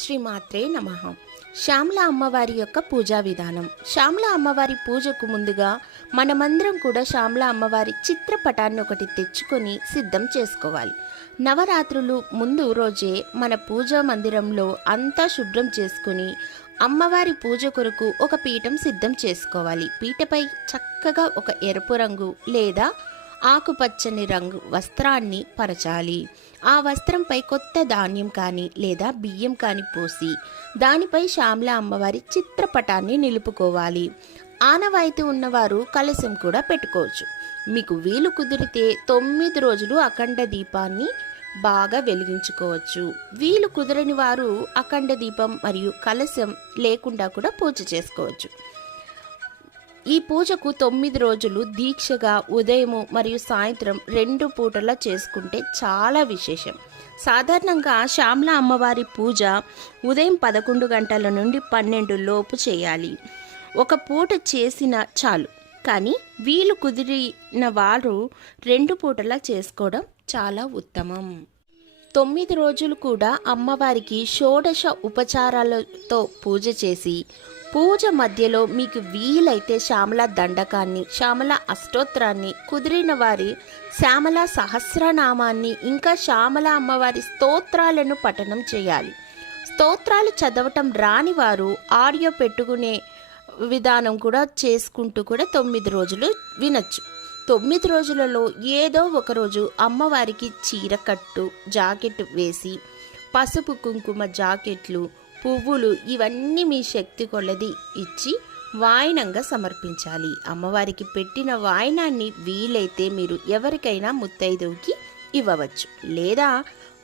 శ్రీమాత్రే నమః. శ్యామల అమ్మవారి యొక్క పూజా విధానం. శ్యామల అమ్మవారి పూజకు ముందుగా మనమందరం కూడా శ్యామల అమ్మవారి చిత్రపటాన్ని ఒకటి తెచ్చుకొని సిద్ధం చేసుకోవాలి. నవరాత్రులు ముందు రోజే మన పూజా మందిరంలో అంతా శుభ్రం చేసుకుని అమ్మవారి పూజ కొరకు ఒక పీఠం సిద్ధం చేసుకోవాలి. పీటపై చక్కగా ఒక ఎరుపు రంగు లేదా ఆకుపచ్చని రంగు వస్త్రాన్ని పరచాలి. ఆ వస్త్రంపై కొత్త ధాన్యం కానీ లేదా బియ్యం కానీ పోసి దానిపై శ్యామల అమ్మవారి చిత్రపటాన్ని నిలుపుకోవాలి. ఆనవాయితీ ఉన్నవారు కలశం కూడా పెట్టుకోవచ్చు. మీకు వీలు కుదిరితే 9 రోజులు అఖండ దీపాన్ని బాగా వెలిగించుకోవచ్చు. వీలు కుదరని వారు అఖండ దీపం మరియు కలశం లేకుండా కూడా పూజ చేసుకోవచ్చు. ఈ పూజకు 9 రోజులు దీక్షగా ఉదయము మరియు సాయంత్రం 2 పూటలా చేసుకుంటే చాలా విశేషం. సాధారణంగా శ్యామల అమ్మవారి పూజ ఉదయం 11 గంటల నుండి 12 లోపు చేయాలి. ఒక పూట చేసిన చాలు, కానీ వీలు కుదిరిన వారు 2 పూటలా చేసుకోవడం చాలా ఉత్తమం. 9 రోజులు కూడా అమ్మవారికి షోడశ ఉపచారాలతో పూజ చేసి పూజ మధ్యలో మీకు వీలైతే శ్యామల దండకాన్ని, శ్యామల అష్టోత్తరాన్ని, కుదిరిన వారి శ్యామల సహస్రనామాన్ని, ఇంకా శ్యామల అమ్మవారి స్తోత్రాలను పఠనం చేయాలి. స్తోత్రాలు చదవటం రాని వారు ఆడియో పెట్టుకునే విధానం కూడా చేసుకుంటూ కూడా 9 రోజులు వినొచ్చు. 9 రోజులలో ఏదో ఒకరోజు అమ్మవారికి చీరకట్టు జాకెట్ వేసి పసుపు కుంకుమ జాకెట్లు, పువ్వులు ఇవన్నీ మీ శక్తి కొలది ఇచ్చి వాయనంగా సమర్పించాలి. అమ్మవారికి పెట్టిన వాయనాన్ని వీలైతే మీరు ఎవరికైనా ముత్తైదువుకి ఇవ్వవచ్చు, లేదా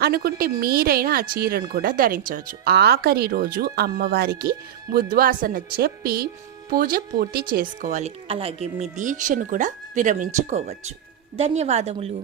అనుకుంటే మీరైనా ఆ చీరను కూడా ధరించవచ్చు. ఆఖరి రోజు అమ్మవారికి ఉద్వాసన చెప్పి పూజ పూర్తి చేసుకోవాలి. అలాగే మీ దీక్షను కూడా విరమించుకోవచ్చు. ధన్యవాదములు.